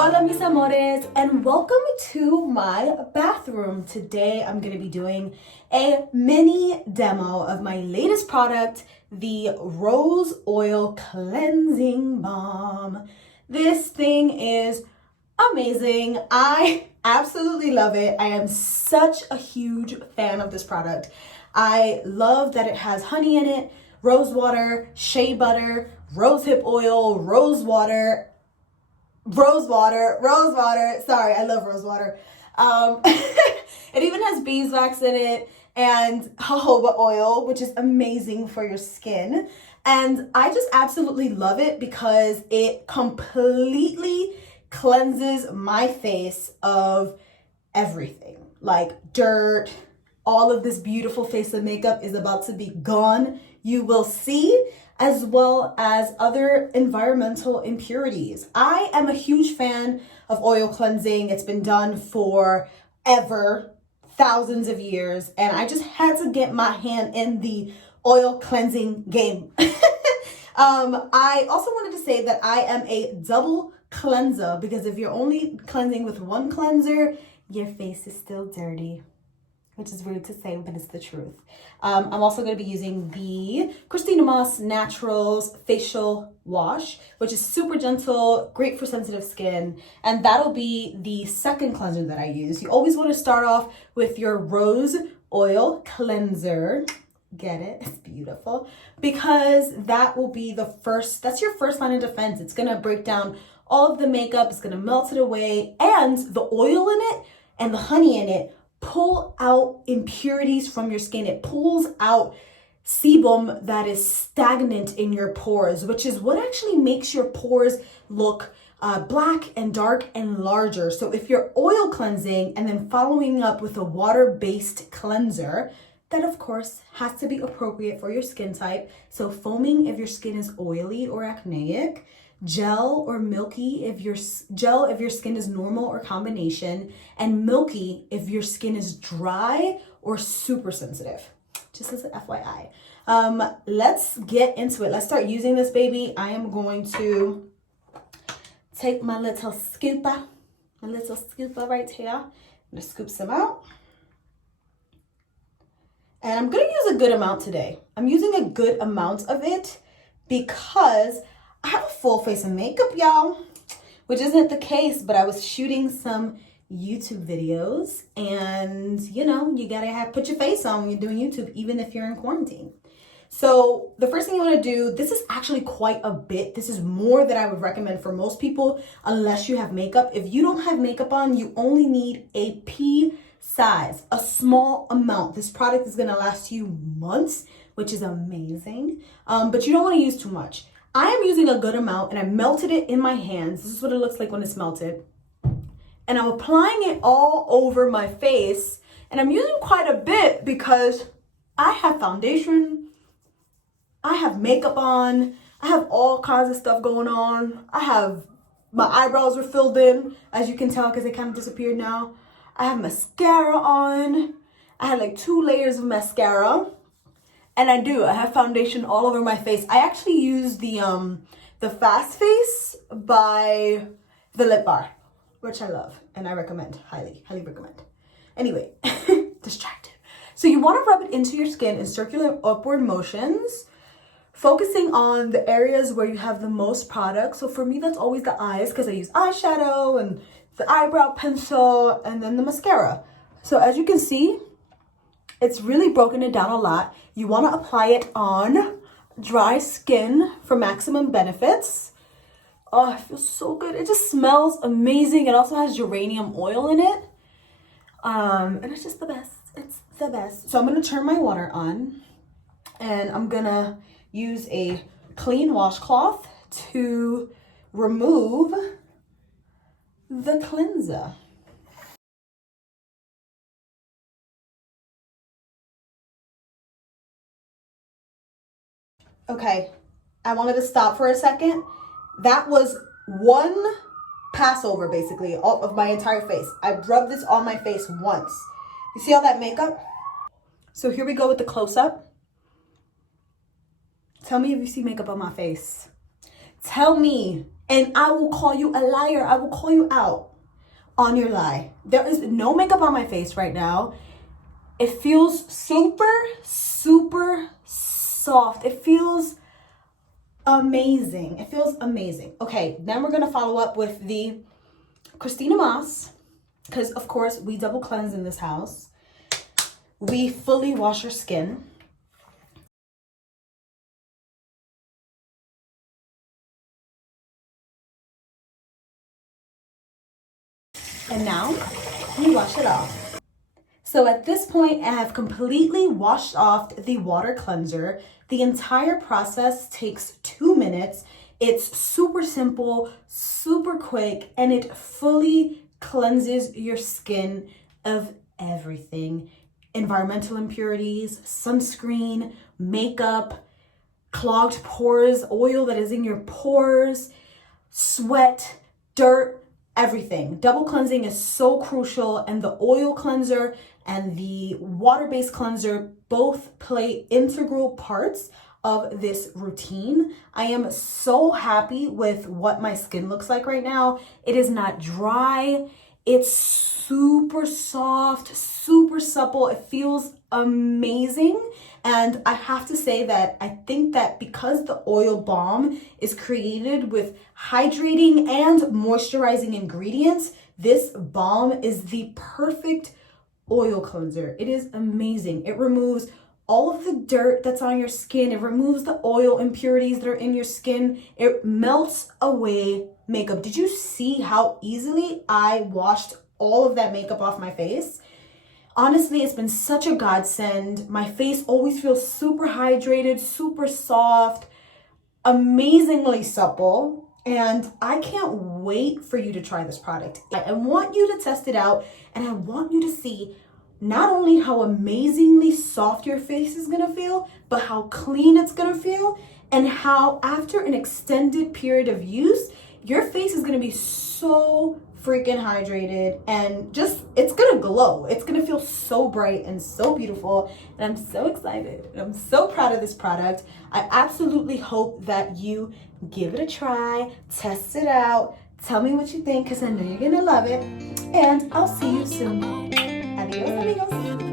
Hola mis amores, and welcome to my bathroom. Today I'm going to be doing a mini demo of my latest product, the Rose Oil Cleansing Balm. This thing is amazing. I absolutely love it. I am such a huge fan of this product. I love that it has honey in it, rose water, shea butter, rosehip oil, rose water. Sorry, I love rose water. It even has beeswax in it and jojoba oil, which is amazing for your skin. And I just absolutely love it because it completely cleanses my face of everything, like dirt. All of this beautiful face of makeup is about to be gone. You will see, as well as other environmental impurities. I am a huge fan of oil cleansing. It's been done forever, thousands of years, and I just had to get my hand in the oil cleansing game. I also wanted to say that I am a double cleanser because if you're only cleansing with one cleanser, your face is still dirty. Which is rude to say, but it's the truth. I'm also going to be using the Christina Moss Naturals Facial Wash, which is super gentle, great for sensitive skin. And that'll be the second cleanser that I use. You always want to start off with your Rose Oil Cleanser. Get it? It's beautiful. Because that will be that's your first line of defense. It's going to break down all of the makeup. It's going to melt it away. And the oil in it and the honey in it pull out impurities from your skin. It pulls out sebum that is stagnant in your pores, which is what actually makes your pores look black and dark and larger. So if you're oil cleansing and then following up with a water-based cleanser, that of course has to be appropriate for your skin type. So foaming if your skin is oily or acneic, gel or milky if your skin is normal or combination, and milky if your skin is dry or super sensitive. Just as an FYI. Let's get into it. Let's start using this baby. I am going to take my little scooper right here. I'm gonna scoop some out. And I'm gonna use a good amount today. I'm using a good amount of it because I have a full face of makeup, y'all, which isn't the case, but I was shooting some YouTube videos and, you know, you gotta put your face on when you're doing YouTube, even if you're in quarantine. So the first thing you wanna do, this is actually quite a bit. This is more than I would recommend for most people, unless you have makeup. If you don't have makeup on, you only need a pea size, a small amount. This product is gonna last you months, which is amazing, but you don't wanna use too much. I am using a good amount and I melted it in my hands. This is what it looks like when it's melted. And I'm applying it all over my face. And I'm using quite a bit because I have foundation, I have makeup on, I have all kinds of stuff going on. My eyebrows were filled in, as you can tell, because they kind of disappeared now. I have mascara on. I had like 2 layers of mascara. And I have foundation all over my face. I actually use the Fast Face by the Lip Bar, which I love and I recommend, highly recommend. Anyway, distracted. So you want to rub it into your skin in circular upward motions, focusing on the areas where you have the most product. So for me, that's always the eyes because I use eyeshadow and the eyebrow pencil and then the mascara. So as you can see, it's really broken it down a lot. You want to apply it on dry skin for maximum benefits. Oh, it feels so good. It just smells amazing. It also has geranium oil in it. And it's just the best. It's the best. So I'm going to turn my water on and I'm going to use a clean washcloth to remove the cleanser. Okay, I wanted to stop for a second. That was one pass over, basically, of my entire face. I rubbed this on my face once. You see all that makeup? So here we go with the close-up. Tell me if you see makeup on my face. Tell me And I will call you a liar. I will call you out on your lie. There is no makeup on my face right now. It feels super, super soft. It feels amazing. It feels amazing. Okay, then we're gonna follow up with the Christina Moss, because of course we double cleanse in this house. We fully wash our skin. And now we wash it off. So at this point, I have completely washed off the water cleanser. The entire process takes 2 minutes. It's super simple, super quick, and it fully cleanses your skin of everything. Environmental impurities, sunscreen, makeup, clogged pores, oil that is in your pores, sweat, dirt, everything. Double cleansing is so crucial, and the oil cleanser and the water-based cleanser both play integral parts of this routine. I am so happy with what my skin looks like right now. It is not dry. It's super soft, super supple. It feels amazing. And I have to say that I think that because the oil balm is created with hydrating and moisturizing ingredients, this balm is the perfect oil cleanser. It is amazing. It removes all of the dirt that's on your skin. It removes the oil impurities that are in your skin. It melts away makeup. Did you see how easily I washed all of that makeup off my face? Honestly, it's been such a godsend. My face always feels super hydrated, super soft, amazingly supple, and I can't wait for you to try this product. I want you to test it out, and I want you to see not only how amazingly soft your face is gonna feel, but how clean it's gonna feel, and how after an extended period of use, your face is gonna be so freaking hydrated, and just, it's gonna glow. It's gonna feel so bright and so beautiful, and I'm so excited, and I'm so proud of this product. I absolutely hope that you give it a try, test it out, tell me what you think, because I know you're gonna love it, and I'll see you soon. Adios, amigos.